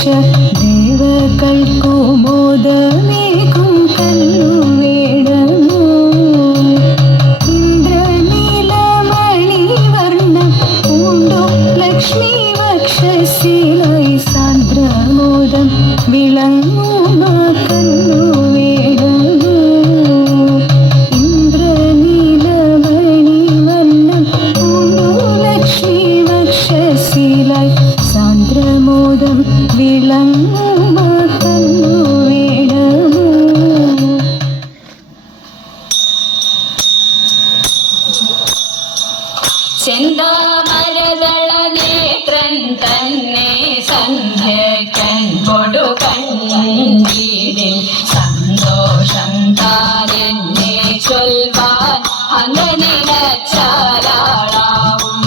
ക്ഷ ദേവകൾക്കു മോദമേകും കല്ലു വേണമോ ഇന്ദ്രനീലമണി വർണം പൂണ്ടു ലക്ഷ്മി വക്ഷസിലായി സാന്ദ്രമോദം വിളങ്ങുമാക്ക കൺപൊടു കണ്ണീരിൽ സന്തോഷം താരെന്നെ ചൊൽവാൻ അങ്ങനെ ചാരാളാവും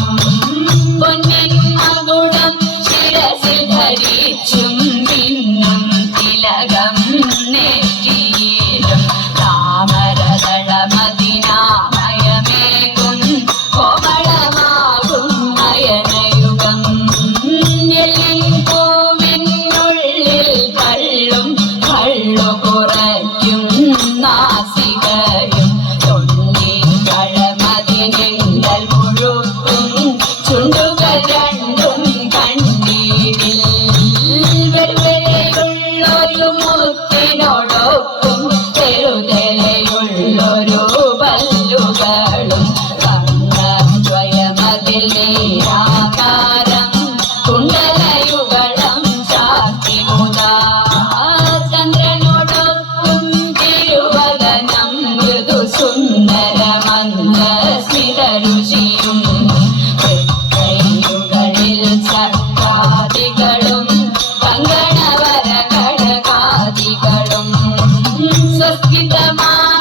പൊന്നിൻ അകുടം ശിരസിൽ ധരിച്ചും പിന്നും തിലകം നെറ്റിയിലും താമരതളമതിന് Mama.